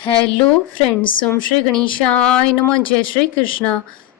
Hello friends, ओम श्री गणेशाय नमः। जय श्री कृष्णा।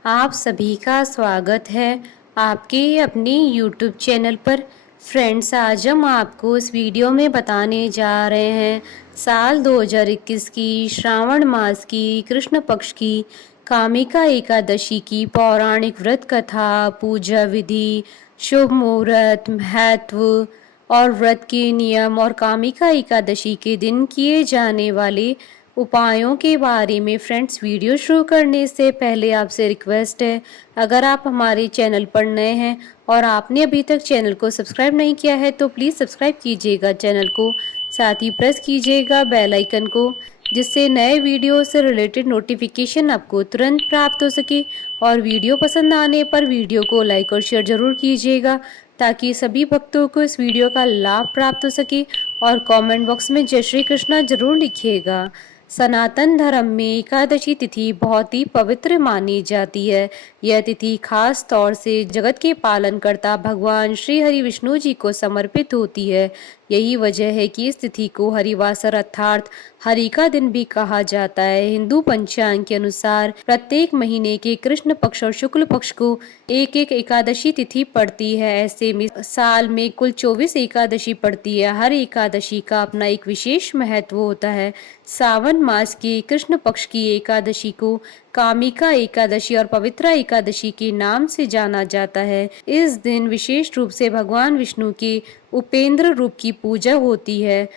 आप सभी का स्वागत है आपके अपने यूट्यूब चैनल पर। फ्रेंड्स, आज हम आपको इस वीडियो में बताने जा रहे हैं साल 2021 की श्रावण मास की कृष्ण पक्ष की कामिका एकादशी की पौराणिक व्रत कथा, पूजा विधि, शुभ मुहूर्त, महत्व और व्रत के नियम और कामिका एकादशी के दिन किए जाने वाले उपायों के बारे में। फ्रेंड्स, वीडियो शुरू करने से पहले आपसे रिक्वेस्ट है, अगर आप हमारे चैनल पर नए हैं और आपने अभी तक चैनल को सब्सक्राइब नहीं किया है तो प्लीज़ सब्सक्राइब कीजिएगा चैनल को, साथ ही प्रेस कीजिएगा बेल आइकन को, जिससे नए वीडियो से रिलेटेड नोटिफिकेशन आपको तुरंत प्राप्त हो सके। और वीडियो पसंद आने पर वीडियो को लाइक और शेयर ज़रूर कीजिएगा ताकि सभी भक्तों को इस वीडियो का लाभ प्राप्त हो सके। और कमेंट बॉक्स में जय श्री कृष्णा जरूर लिखिएगा। सनातन धर्म में एकादशी तिथि बहुत ही पवित्र मानी जाती है। यह तिथि खास तौर से जगत के पालनकर्ता भगवान श्री हरि विष्णु जी को समर्पित होती है। यही वजह है कि इस तिथि को हरिवासर अर्थात हरि का दिन भी कहा जाता है। हिंदू पंचांग के अनुसार प्रत्येक महीने के कृष्ण पक्ष और शुक्ल पक्ष को एक एक एकादशी तिथि पड़ती है। ऐसे में साल में कुल 24 एकादशी पड़ती है। हर एकादशी का अपना एक विशेष महत्व होता है। सावन मास की कृष्ण पक्ष की एकादशी को कामिका एकादशी और पवित्रा एकादशी के नाम से जाना जाता है। इस दिन विशेष रूप से भगवान विष्णु के उपेंद्र रूप की पूजा होती है।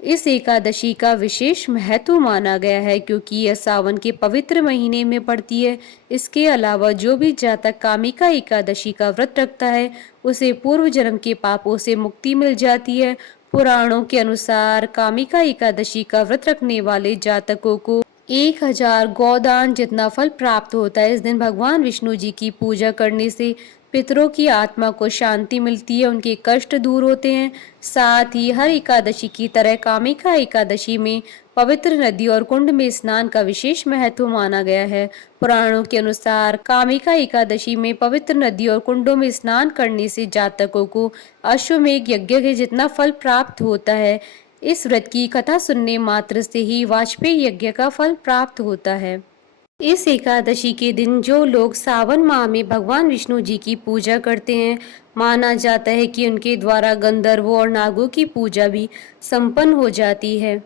इस एकादशी का विशेष महत्व माना गया है क्योंकि यह सावन के पवित्र महीने में पड़ती है। इसके अलावा जो भी जातक कामिका एकादशी का व्रत रखता है उसे पूर्व जन्म के पापों से मुक्ति मिल जाती है। पुराणों के अनुसार कामिका एकादशी का व्रत रखने वाले जातकों को 1000 गोदान जितना फल प्राप्त होता है। इस दिन भगवान विष्णु जी की पूजा करने से पितरों की आत्मा को शांति मिलती है, उनके कष्ट दूर होते हैं। साथ ही हर एकादशी की तरह कामिका एकादशी में पवित्र नदी और कुंड में स्नान का विशेष महत्व माना गया है। पुराणों के अनुसार कामिका एकादशी में पवित्र नदी और कुंडों में स्नान करने से जातकों को अश्वमेघ यज्ञ के जितना फल प्राप्त होता है। इस व्रत की कथा सुनने मात्र से ही वाजपेयी यज्ञ का फल प्राप्त होता है। इस एकादशी के दिन जो लोग सावन माह में भगवान विष्णु जी की पूजा करते हैं, माना जाता है कि उनके द्वारा गंधर्वों और नागों की पूजा भी संपन्न हो जाती है।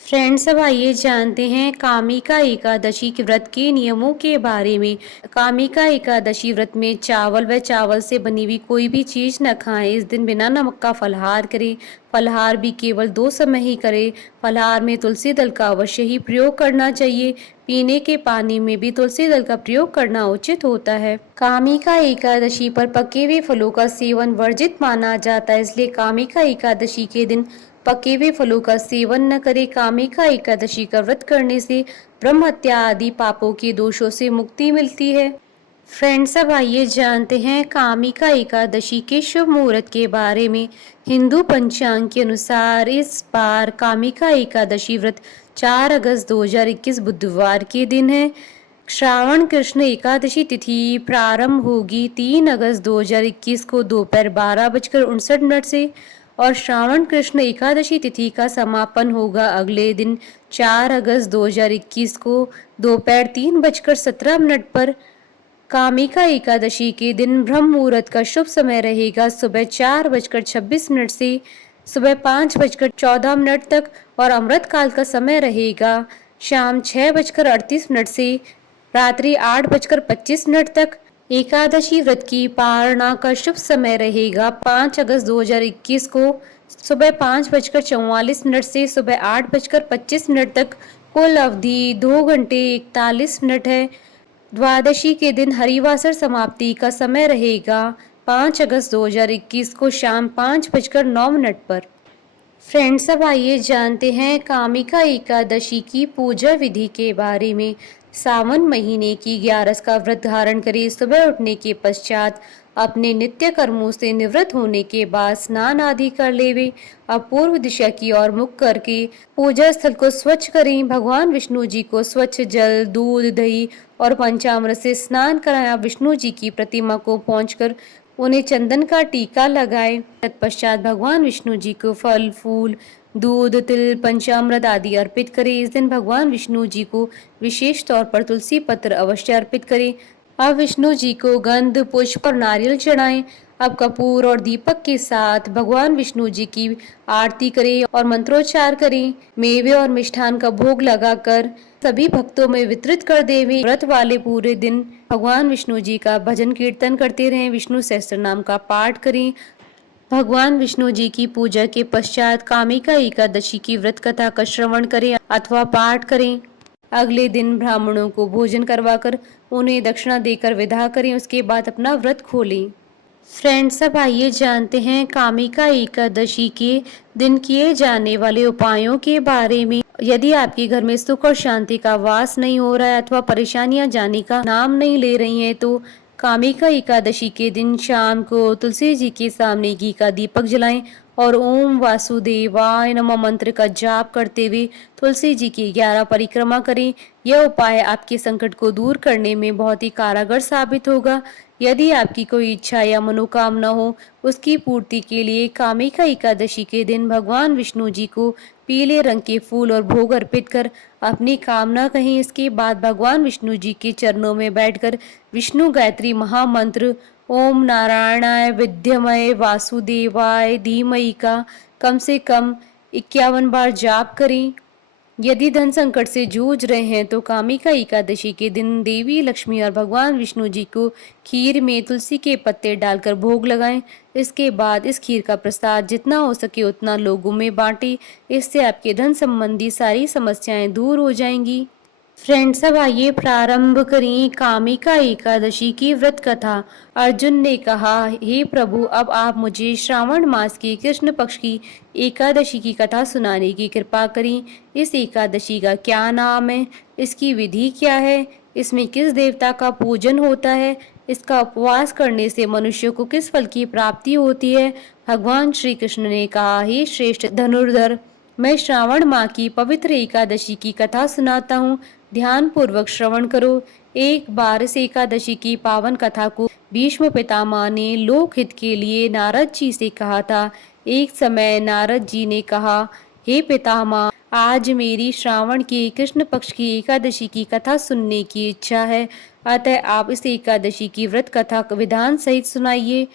फ्रेंड्स, अब आइए जानते हैं कामिका एकादशी के व्रत के नियमों के बारे में। कामिका एकादशी व्रत में चावल व चावल से बनी हुई कोई भी चीज न खाएं। इस दिन बिना नमक का फलाहार करें। फलाहार भी केवल 2 समय ही करें। फलाहार में तुलसी दल का अवश्य ही प्रयोग करना चाहिए। पीने के पानी में भी तुलसी दल का प्रयोग करना उचित होता है। कामिका एकादशी पर पके हुए फलों का सेवन वर्जित माना जाता है, इसलिए कामिका एकादशी के दिन पके हुए फलों का सेवन न करें। कामिका एकादशी का व्रत करने से ब्रह्म हत्या आदि पापों के दोषों से मुक्ति मिलती है। फ्रेंड्स, अब आइए जानते हैं कामिका एकादशी के शुभ मुहूर्त के बारे में। हिंदू पंचांग के अनुसार इस बार कामिका एकादशी व्रत 4 अगस्त 2021 बुधवार के दिन है। श्रावण कृष्ण एकादशी तिथि प्रारंभ होगी 3 अगस्त 2021 को दोपहर 12:59 से और श्रावण कृष्ण एकादशी तिथि का समापन होगा अगले दिन 4 अगस्त 2021 को दोपहर 3:17 पर। कामिका एकादशी के दिन ब्रह्म मुहूर्त का शुभ समय रहेगा सुबह 4:26 से सुबह 5:14 तक और अमृत काल का समय रहेगा शाम 6:38 से रात्रि 8:25 तक। एकादशी व्रत की पारणा का शुभ समय रहेगा 5 अगस्त 2021 को सुबह 5:44 से सुबह 8:25 तक। कुल अवधि 2 घंटे 41 मिनट है। द्वादशी के दिन हरिवासर समाप्ति का समय रहेगा 5 अगस्त 2021 को शाम 5:09 पर। फ्रेंड्स, अब आइए जानते हैं कामिका एकादशी की पूजा विधि के बारे में। सावन महीने की 11 का व्रत धारण करें। सुबह उठने के पश्चात अपने नित्य कर्मों से निवृत्त होने के बाद स्नान आदि कर लेवे। अब पूर्व दिशा की ओर मुख करके पूजा स्थल को स्वच्छ करें। भगवान विष्णु जी को स्वच्छ जल, दूध, दही और पंचामृत से स्नान कराया। विष्णु जी की प्रतिमा को पहुंचकर उन्हें चंदन का टीका लगाएं। तत्पश्चात भगवान विष्णु जी को फल, फूल, दूध, तिल, पंचामृत आदि अर्पित करें। इस दिन भगवान विष्णु जी को विशेष तौर पर तुलसी पत्र अवश्य अर्पित करें। अब विष्णु जी को गंध, पुष्प और नारियल चढ़ाएं। अब कपूर और दीपक के साथ भगवान विष्णु जी की आरती करें और मंत्रोच्चार करें। मेवे और मिष्ठान का भोग लगाकर सभी भक्तों में वितरित कर देवें। व्रत वाले पूरे दिन भगवान विष्णु जी का भजन कीर्तन करते रहें। विष्णु सहस्त्र नाम का पाठ करें। भगवान विष्णु जी की पूजा के पश्चात कामिका एकादशी की व्रत कथा का श्रवण करें अथवा पाठ करें। अगले दिन ब्राह्मणों को भोजन करवाकर उन्हें दक्षिणा देकर विदा करें। उसके बाद अपना व्रत खोलें। फ्रेंड्स, अब आइए जानते हैं कामिका एकादशी के दिन किए जाने वाले उपायों के बारे में। यदि आपके घर में सुख और शांति का वास नहीं हो रहा है अथवा परेशानियां जाने का नाम नहीं ले रही हैं, तो कामिका एकादशी के दिन शाम को तुलसी जी के सामने घी का दीपक जलाएं और ओम वासुदेवाय नमः मंत्र का जाप करते हुए तुलसी जी की 11 परिक्रमा करें। यह उपाय आपके संकट को दूर करने में बहुत ही कारगर साबित होगा। यदि आपकी कोई इच्छा या मनोकामना हो, उसकी पूर्ति के लिए कामिका एकादशी के दिन भगवान विष्णु जी को पीले रंग के फूल और भोग अर्पित कर अपनी कामना कहें। इसके बाद भगवान विष्णु जी के चरणों में बैठकर विष्णु गायत्री महामंत्र ओम नारायणाय विद्यमय वासुदेवाय धीमहि का कम से कम 51 बार जाप करें। यदि धन संकट से जूझ रहे हैं तो कामिका एकादशी के दिन देवी लक्ष्मी और भगवान विष्णु जी को खीर में तुलसी के पत्ते डालकर भोग लगाएं। इसके बाद इस खीर का प्रसाद जितना हो सके उतना लोगों में बांटें। इससे आपके धन संबंधी सारी समस्याएं दूर हो जाएंगी। फ्रेंड्स, अब आइए प्रारंभ करें कामिका एकादशी की व्रत कथा। अर्जुन ने कहा, हे प्रभु, अब आप मुझे श्रावण मास की कृष्ण पक्ष की एकादशी की कथा सुनाने की कृपा करें। इस एकादशी का क्या नाम है, इसकी विधि क्या है, इसमें किस देवता का पूजन होता है, इसका उपवास करने से मनुष्य को किस फल की प्राप्ति होती है। भगवान श्री कृष्ण ने कहा, हे श्रेष्ठ धनुर्धर, मैं श्रावण माह की पवित्र एकादशी की कथा सुनाता हूँ। ध्यान पूर्वक श्रवण करो। एक बार इस एकादशी की पावन कथा को भीष्म पितामह ने लोकहित के लिए नारद जी से कहा था। एक समय नारद जी ने कहा, हे पितामह, आज मेरी श्रावण के कृष्ण पक्ष की एकादशी की कथा सुनने की इच्छा है, अतः आप इस एकादशी की व्रत कथा विधान सहित सुनाइए।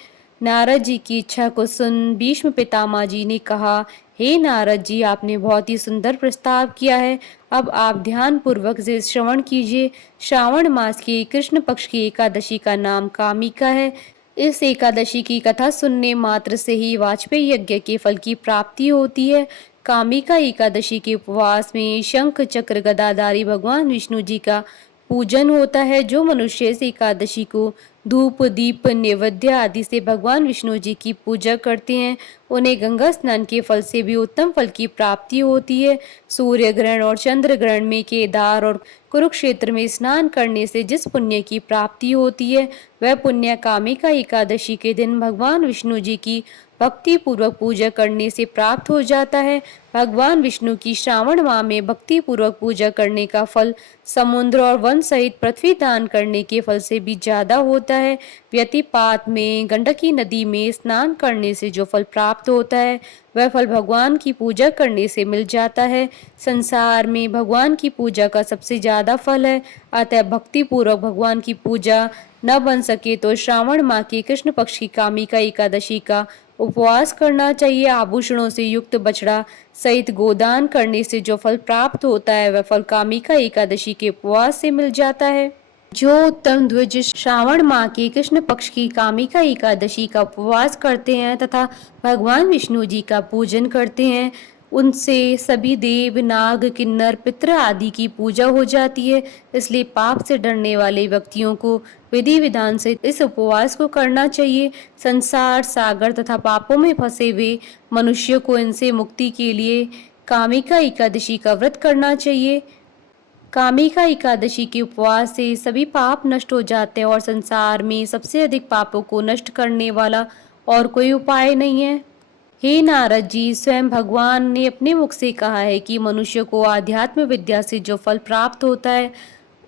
नारद जी की इच्छा को सुन भीष्म पितामह जी ने कहा, हे नारद जी, आपने बहुत ही सुंदर प्रस्ताव किया है। अब आप ध्यान पूर्वक से श्रवण कीजिए। श्रावण मास की कृष्ण पक्ष की एकादशी का नाम कामिका है। इस एकादशी की कथा सुनने मात्र से ही वाजपेयी यज्ञ के फल की प्राप्ति होती है। कामिका एकादशी के उपवास में शंख चक्र गदाधारी भगवान विष्णु जी का पूजन होता है। जो मनुष्य इस एकादशी को धूप, दीप, नैवेद्य आदि से भगवान विष्णु जी की पूजा करते हैं, उन्हें गंगा स्नान के फल से भी उत्तम फल की प्राप्ति होती है। सूर्य ग्रहण और चंद्र ग्रहण में केदार और कुरुक्षेत्र में स्नान करने से जिस पुण्य की प्राप्ति होती है, वह पुण्य कामिका एकादशी के दिन भगवान विष्णु जी की भक्ति पूर्वक पूजा करने से प्राप्त हो जाता है। भगवान विष्णु की श्रावण माह में भक्ति पूर्वक पूजा करने का फल समुद्र और वन सहित पृथ्वी दान करने के फल से भी ज्यादा होता है। व्यतिपात में गंडकी नदी में स्नान करने से जो फल प्राप्त होता है, वह फल भगवान की पूजा करने से मिल जाता है। संसार में भगवान की पूजा का सबसे ज्यादा फल है, अतः भक्ति पूर्वक भगवान की पूजा न बन सके तो श्रावण माह की कृष्ण पक्ष की कामिका एकादशी का उपवास करना चाहिए। आभूषणों से युक्त बछड़ा सहित गोदान करने से जो फल प्राप्त होता है, वह फल कामिका एकादशी के उपवास से मिल जाता है। जो उत्तम द्विज श्रावण माह के कृष्ण पक्ष की कामिका एकादशी का उपवास करते हैं तथा भगवान विष्णु जी का पूजन करते हैं, उनसे सभी देव, नाग, किन्नर, पितृ आदि की पूजा हो जाती है। इसलिए पाप से डरने वाले व्यक्तियों को विधि विधान से इस उपवास को करना चाहिए। संसार सागर तथा पापों में फंसे हुए मनुष्य को इनसे मुक्ति के लिए कामिका एकादशी का व्रत करना चाहिए। कामिका एकादशी के उपवास से सभी पाप नष्ट हो जाते हैं और संसार में सबसे अधिक पापों को नष्ट करने वाला और कोई उपाय नहीं है। हे नारद जी, स्वयं भगवान ने अपने मुख से कहा है कि मनुष्य को आध्यात्म विद्या से जो फल प्राप्त होता है,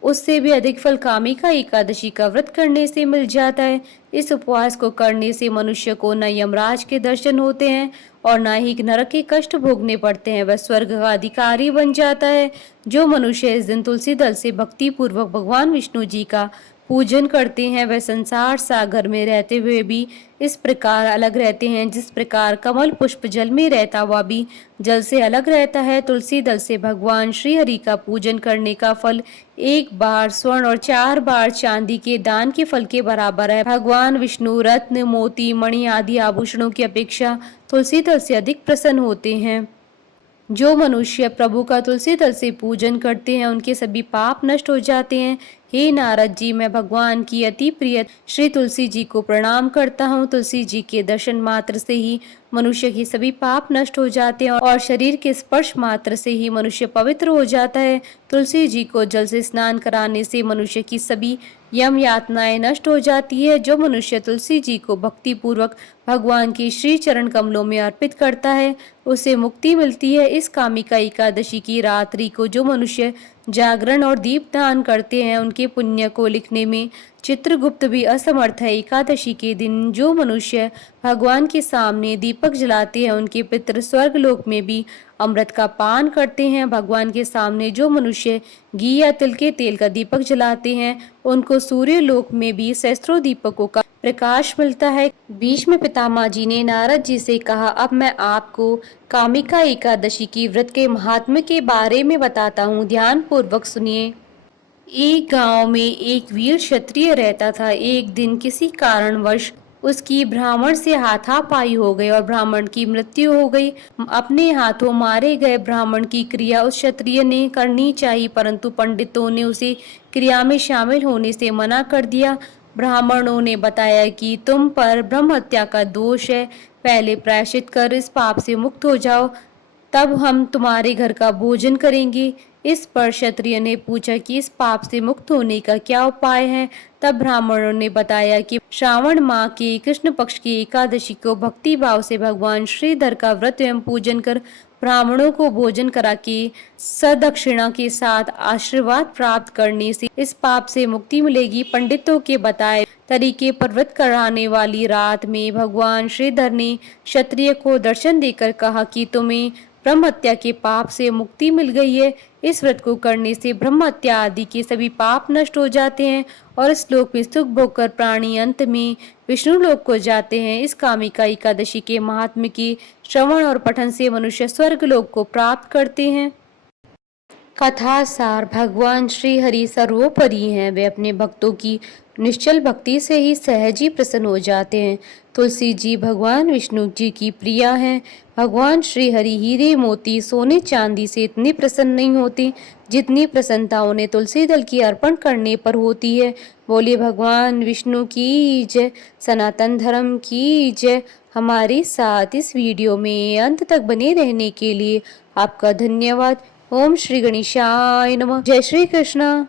उससे भी अधिक फल कामिका एकादशी का व्रत करने से मिल जाता है। इस उपवास को करने से मनुष्य को न यमराज के दर्शन होते हैं और न ही नरक के कष्ट भोगने पड़ते हैं, वह स्वर्ग का अधिकारी बन जाता है। जो मनुष्य इस दिन तुलसी दल से भक्ति पूर्वक भगवान विष्णु जी का पूजन करते हैं, वह संसार सागर में रहते हुए भी इस प्रकार अलग रहते हैं जिस प्रकार कमल पुष्प जल में रहता हुआ भी जल से अलग रहता है। तुलसी दल से भगवान श्री हरि का पूजन करने का फल 1 बार स्वर्ण और 4 बार चांदी के दान के फल के बराबर है। भगवान विष्णु रत्न, मोती, मणि आदि आभूषणों की अपेक्षा तुलसी दल से अधिक प्रसन्न होते हैं। जो मनुष्य प्रभु का तुलसी दल से पूजन करते हैं, उनके सभी पाप नष्ट हो जाते हैं। हे नारद जी, मैं भगवान की अति प्रिय श्री तुलसी जी को प्रणाम करता हूँ। तुलसी जी के दर्शन मात्र से ही मनुष्य के सभी पाप नष्ट हो जाते हैं और शरीर के स्पर्श मात्र से ही मनुष्य पवित्र हो जाता है। तुलसी जी को जल से स्नान कराने से मनुष्य की सभी यम यातनाएं नष्ट हो जाती है। जो मनुष्य तुलसी जी को भक्ति पूर्वक भगवान के श्री चरण कमलों में अर्पित करता है, उसे मुक्ति मिलती है। इस कामिका एकादशी की रात्रि को जो मनुष्य जागरण और दीप दान करते हैं, उनके पुण्य को लिखने में चित्रगुप्त भी असमर्थ है। एकादशी के दिन जो मनुष्य भगवान के सामने दीपक जलाते हैं, उनके पितृ स्वर्ग लोक में भी अमृत का पान करते हैं। भगवान के सामने जो मनुष्य घी या तिल के तेल का दीपक जलाते हैं, उनको सूर्य लोक में भी सहस्त्रों दीपकों का प्रकाश मिलता है। भीष्म पितामह जी ने नारद जी से कहा, अब मैं आपको कामिका एकादशी की व्रत के महात्म्य के बारे में बताता हूँ, ध्यान पूर्वक सुनिए। एक गांव में एक वीर क्षत्रिय रहता था। एक दिन किसी कारणवश उसकी ब्राह्मण से हाथापाई हो गई और ब्राह्मण की मृत्यु हो गई। अपने हाथों मारे गए ब्राह्मण की क्रिया उस क्षत्रिय ने करनी चाहिए, परंतु पंडितों ने उसे क्रिया में शामिल होने से मना कर दिया। ब्राह्मणों ने बताया कि तुम पर ब्रह्म हत्या का दोष है, पहले प्रायश्चित कर इस पाप से मुक्त हो जाओ, तब हम तुम्हारे घर का भोजन करेंगे। इस पर क्षत्रिय ने पूछा कि इस पाप से मुक्त होने का क्या उपाय है। तब ब्राह्मणों ने बताया कि श्रावण माह के कृष्ण पक्ष की एकादशी को भक्ति भाव से भगवान श्रीधर का व्रत एवं पूजन कर ब्राह्मणों को भोजन करा के सदक्षिणा के साथ आशीर्वाद प्राप्त करने से इस पाप से मुक्ति मिलेगी। पंडितों के बताए तरीके पर व्रत कराने वाली रात में भगवान श्रीधर ने क्षत्रिय को दर्शन देकर कहा कि तुम्हें ब्रह्म हत्या के पाप से मुक्ति मिल गई है। इस व्रत को करने से ब्रह्म हत्या आदि के सभी पाप नष्ट हो जाते हैं और इस लोक में सुख भोगकर प्राणी अंत में विष्णु लोक को जाते हैं। इस कामिका एकादशी के महात्म्य के श्रवण और पठन से मनुष्य स्वर्ग लोक को प्राप्त करते हैं। कथा सार, भगवान श्री हरि सर्वोपरि हैं। वे अपने भक्तों की निश्चल भक्ति से ही सहज ही प्रसन्न हो जाते हैं। तुलसी जी भगवान विष्णु जी की प्रिया हैं। भगवान श्री हरि हीरे मोती सोने चांदी से इतनी प्रसन्न नहीं होती जितनी प्रसन्नता उन्हें तुलसी दल की अर्पण करने पर होती है। बोलिए भगवान विष्णु की जय, सनातन धर्म की जय। हमारे साथ इस वीडियो में अंत तक बने रहने के लिए आपका धन्यवाद। ओम श्री गणेशाय नमः। जय श्री कृष्ण।